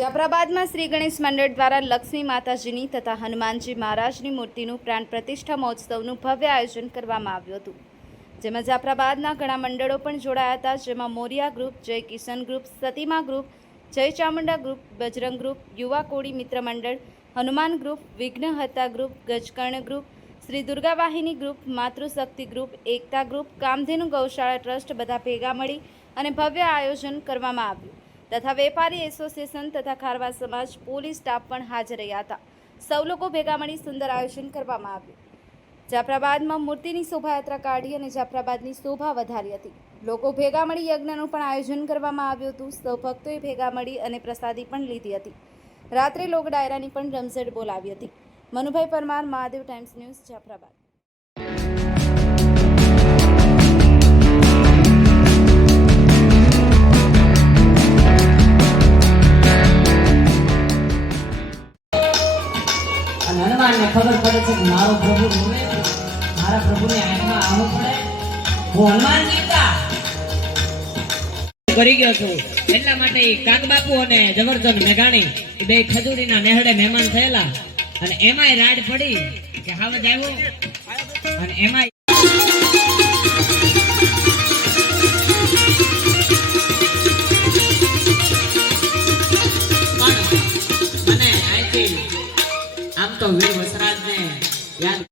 જાફરાબાદમાં શ્રી ગણેશ મંડળ દ્વારા લક્ષ્મી માતાજીની તથા હનુમાનજી મહારાજની મૂર્તિનું પ્રાણ પ્રતિષ્ઠા મહોત્સવનું ભવ્ય આયોજન કરવામાં આવ્યું હતું, જેમાં જાફરાબાદના ઘણા મંડળો પણ જોડાયા હતા, જેમાં મોરિયા ગ્રુપ, જય કિશન ગ્રુપ, સતીમા ગ્રુપ, જય ચામુંડા ગ્રુપ, બજરંગ ગ્રુપ, યુવા Koli Mitra Mandal, Hanuman group, Vighnaharta group, Gajkarna group, Shri Durga Vahini group, Matrushakti group, Ekta group, Kamdhenu Gaushala trust બધા ભેગા મળી અને ભવ્ય આયોજન કરવામાં આવ્યું તથા વેપારી એસોસિએશન તથા ખારવા સમાજ, પોલીસ સ્ટાફ પણ હાજર રહ્યા હતા. સૌ લોકો ભેગા મળી સુંદર આયોજન કરવામાં આવ્યું. જાફરાબાદમાં મૂર્તિની શોભાયાત્રા કાઢી અને જાફરાબાદની શોભા વધારી હતી. લોકો ભેગા મળી યજ્ઞનું પણ આયોજન કરવામાં આવ્યું હતું. સૌ ભક્તોએ ભેગા મળી અને પ્રસાદી પણ લીધી હતી. રાત્રે લોક ડાયરાની પણ રમઝટ બોલાવી હતી. Manubhai Parmar, Mahadev Times News, Jafrabad. હનુમાનને ખબર પડે છે કે મારો પ્રભુ રોવે છે, મારા પ્રભુની આંખમાં આવવું પડે, હું હનુમાન જીવતા કરી ગયો છું. એટલા માટે કાગબાપુ અને જબરજસ્ત મેઘાણી એ બે ખજૂરીના નેહડે મહેમાન થયેલા અને એમાંય રાડ પડી કે હાવજ આવ્યો અને એમાંય આમ તો વીર વસરાજને યાદ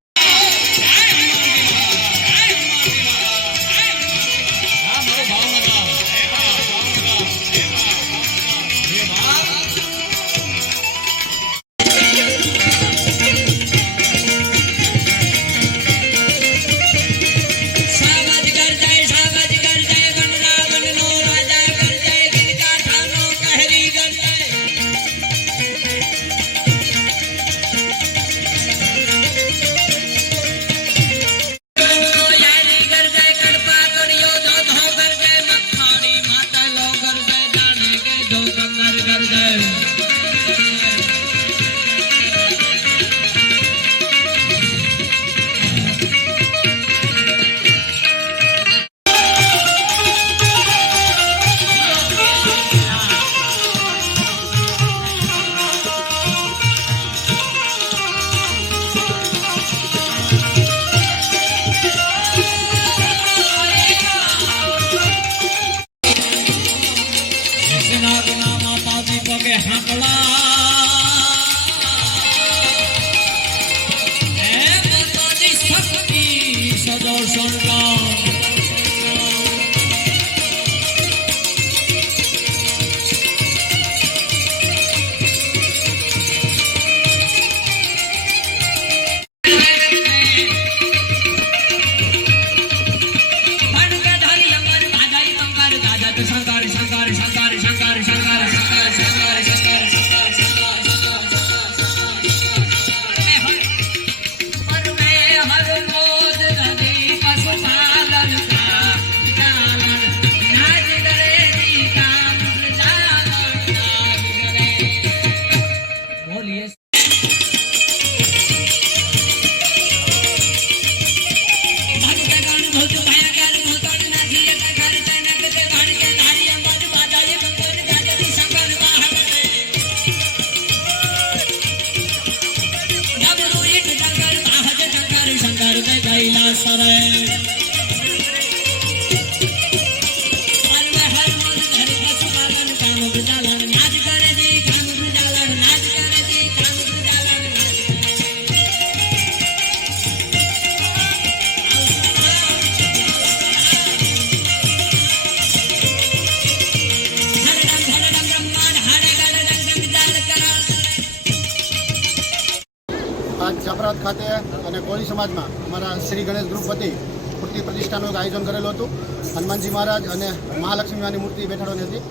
જાફરાબાદ ખાતે અને કોળી સમાજમાં અમારા શ્રી ગણેશ ગ્રુપ વતી મૂર્તિ પ્રતિષ્ઠાનું આયોજન કરેલું હતું. હનુમાનજી મહારાજ અને મહાલક્ષ્મીની મૂર્તિ બેઠાડવાની હતી.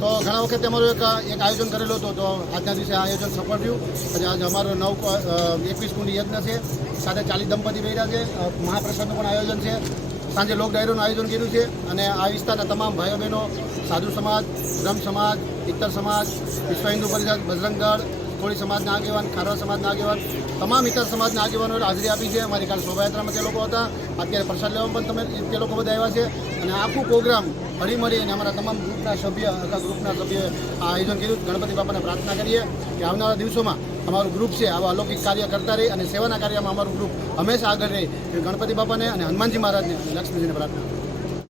તો ઘણા વખતે અમારું એક આયોજન કરેલું હતું. તો આજના દિવસે આ આયોજન સફળ થયું અને આજે અમારો 21 કુંડી યજ્ઞ છે, સાથે 40 દંપતી બેઠા છે. મહાપ્રસાદનું પણ આયોજન છે. સાંજે લોક ડાયરોનું આયોજન કર્યું છે અને આ વિસ્તારના તમામ ભાઈઓ બહેનો, સાધુ સમાજ, બ્રહ્મ સમાજ, ઇત્તર સમાજ, વિશ્વ હિન્દુ પરિષદ, બજરંગ દળ, કોળી સમાજના આગેવાન, ખારવા સમાજના આગેવાન, તમામ ઇતર સમાજના આગેવાનોએ હાજરી આપી છે. અમારી કાલ શોભાયાત્રામાં તે લોકો હતા. અત્યારે પ્રસાદ લેવામાં પણ તે લોકો બધા આવ્યા છે અને આખું પ્રોગ્રામ હળીમળી અને અમારા તમામ ગ્રુપના સભ્ય આખા ગ્રુપના સભ્યોએ આ આયોજન કર્યું. ગણપતિ બાપાને પ્રાર્થના કરીએ કે આવનારા દિવસોમાં અમારું ગ્રુપ છે આવા અલૌકિક કાર્ય કરતા રહી અને સેવાના કાર્યમાં અમારું ગ્રુપ હંમેશા આગળ રહે. ગણપતિ બાપાને અને હનુમાનજી મહારાજને અને લક્ષ્મીજીને પ્રાર્થના.